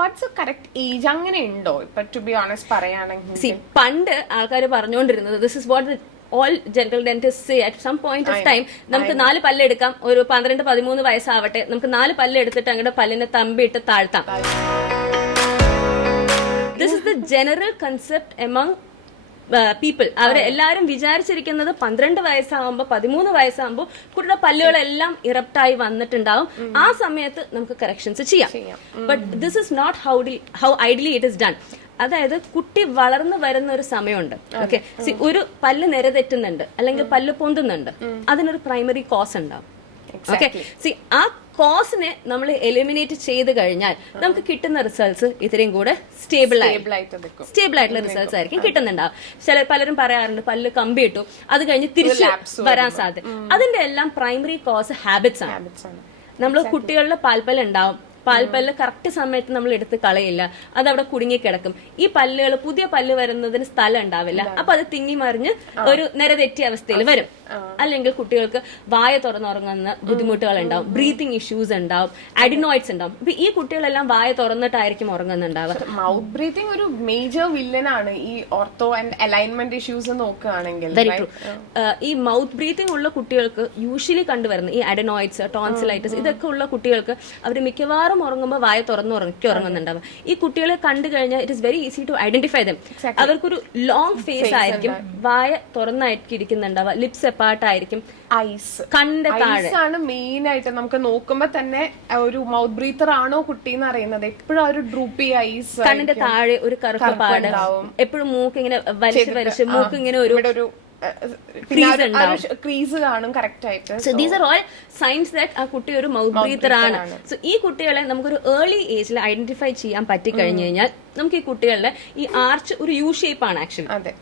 Watts correct age അങ്ങനെ ഉണ്ടോ ഇപ്പൊ ടു ബി ഓണസ്റ്റ് പറയുകയാണെങ്കിൽ? പണ്ട് ആൾക്കാർ പറഞ്ഞുകൊണ്ടിരുന്നത് this is what all general dentists say at some point of time നമുക്ക് 4 പല്ല് എടുക്കാം, ഒരു 12-13 വയസ്സാവട്ടെ, നമുക്ക് 4 പല്ല് എടുത്തിട്ട് അങ്ങോട്ട് പല്ലിനെ തമ്പിയിട്ട് താഴ്ത്താം. This is the general concept among people. അവരെ എല്ലാവരും വിചാരിച്ചിരിക്കുന്നത് 12 വയസ്സാകുമ്പോൾ 13 വയസ്സാകുമ്പോൾ കുട്ടിയുടെ പല്ലുകളെല്ലാം ഇറപ്റ്റായി വന്നിട്ടുണ്ടാവും, ആ സമയത്ത് നമുക്ക് കറക്ഷൻസ് ചെയ്യാം. But this is not how ideally it is done. അതായത് കുട്ടി വളർന്നു വരുന്ന ഒരു സമയമുണ്ട്. ഓക്കെ, ഒരു പല്ല് നിരതെറ്റുന്നുണ്ട് അല്ലെങ്കിൽ പല്ല് പൊന്തുന്നുണ്ട്, അതിനൊരു പ്രൈമറി കോസ് ഉണ്ടാവും. ഓക്കെ, ആ കോസിനെ നമ്മൾ എലിമിനേറ്റ് ചെയ്ത് കഴിഞ്ഞാൽ നമുക്ക് കിട്ടുന്ന റിസൾട്ട്സ് ഇത്രയും കൂടെ സ്റ്റേബിൾ ആയിട്ടുള്ള റിസൾട്ട്സ് ആയിരിക്കും കിട്ടുന്നുണ്ടാവും. പലരും പറയാറുണ്ട് പല്ല് കമ്പിയിട്ടു, അത് കഴിഞ്ഞ് തിരിച്ച് വരാൻ സാധ്യത. അതിന്റെ എല്ലാം പ്രൈമറി കോസ് ഹാബിറ്റ്സ് ആണ്. നമ്മൾ കുട്ടികളുടെ പാൽപ്പല്ല് ഉണ്ടാവും, പാൽപ്പല്ല് കറക്റ്റ് സമയത്ത് നമ്മൾ എടുത്ത് കളയില്ല, അത് അവിടെ കുടുങ്ങിക്കിടക്കും. ഈ പല്ലുകൾ പുതിയ പല്ല് വരുന്നതിന് സ്ഥലം ഉണ്ടാവില്ല, അപ്പൊ അത് തിങ്ങി മറിഞ്ഞ് ഒരു നിരതെറ്റിയ അവസ്ഥയിൽ വരും. അല്ലെങ്കിൽ കുട്ടികൾക്ക് വായ തുറന്നുറങ്ങുന്ന ബുദ്ധിമുട്ടുകൾ ഉണ്ടാവും, ബ്രീത്തിങ് ഇഷ്യൂസ് ഉണ്ടാവും, അഡിനോയിഡ്സ് ഉണ്ടാവും. അപ്പൊ ഈ കുട്ടികളെല്ലാം വായ തുറന്നിട്ടായിരിക്കും ഉറങ്ങുന്നുണ്ടാവുക. മൗത്ത് ബ്രീത്തിങ് ഒരു മേജർ വില്ലനാണ് ഈ ഓർത്തോ ആൻഡ് അലൈൻമെന്റ് ഇഷ്യൂസ് നോക്കുകയാണെങ്കിൽ. Very true. ഈ മൗത്ത് ബ്രീത്തിങ് ഉള്ള കുട്ടികൾക്ക് യൂഷ്വലി കണ്ടുവരുന്ന ഈ അഡിനോയിഡ്സ്, ടോൺസിലൈറ്റിസ് ഇതൊക്കെ ഉള്ള കുട്ടികൾക്ക് അവർ മിക്കവാറും ഉറങ്ങുമ്പോൾ വായ ഉറങ്ങുന്നുണ്ടാവും. ഈ കുട്ടികളെ കണ്ടു കഴിഞ്ഞാൽ it is very easy to identify them. അവർക്കൊരു ലോങ് ഫേസ് ആയിരിക്കും, വായ തുറന്നായിരിക്കും ഇരിക്കുന്നുണ്ടാവുക, ലിപ്സ് എപ്പാർട്ടായിരിക്കും, ഐസ് കണ്ണിന്റെ താഴെ ആണ് മെയിൻ ആയിട്ട് നമുക്ക് നോക്കുമ്പോ തന്നെ ഒരു മൗത്ത് ബ്രീത്തർ ആണോ കുട്ടി എന്ന് അറിയുന്നത്. എപ്പോഴും ഒരു ഡ്രൂപ്പി ഐസ്, കണ്ണിന്റെ താഴെ ഒരു കറുപ്പ് പാട്, എപ്പോഴും മൂക്ക് ഇങ്ങനെ വലിച്ച് മൂക്ക് ഇങ്ങനെ ഒരു ക്രീസ് കാണും കറക്റ്റ് ആയിട്ട്. So these are all signs that ആ കുട്ടി ഒരു മൗത്ത് ബ്രീത്തർ ആണ്. സോ ഈ കുട്ടികളെ നമുക്കൊരു ഏർലി ഏജിൽ ഐഡന്റിഫൈ ചെയ്യാൻ പറ്റിക്കഴിഞ്ഞു കഴിഞ്ഞാൽ നമുക്ക് ഈ കുട്ടികളുടെ ഈ ആർച്ച് ഒരു യു ഷേപ്പ് ആണ് ആക്ച്വലി.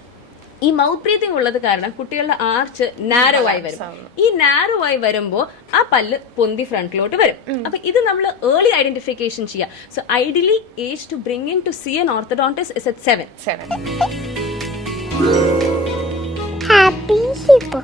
ഈ മൗത്ത് ബ്രീത്തിങ് ഉള്ളത് കാരണം കുട്ടികളുടെ ആർച്ച് നാരോ ആയി വരും. ഈ നാരോ ആയി വരുമ്പോൾ ആ പല്ല് പൊന്തി ഫ്രണ്ടിലോട്ട് വരും. അപ്പൊ ഇത് നമ്മൾ ഏർലി ഐഡന്റിഫിക്കേഷൻ ചെയ്യാം. So ideally age to bring in to see an orthodontist is at 7. Happy Hippo.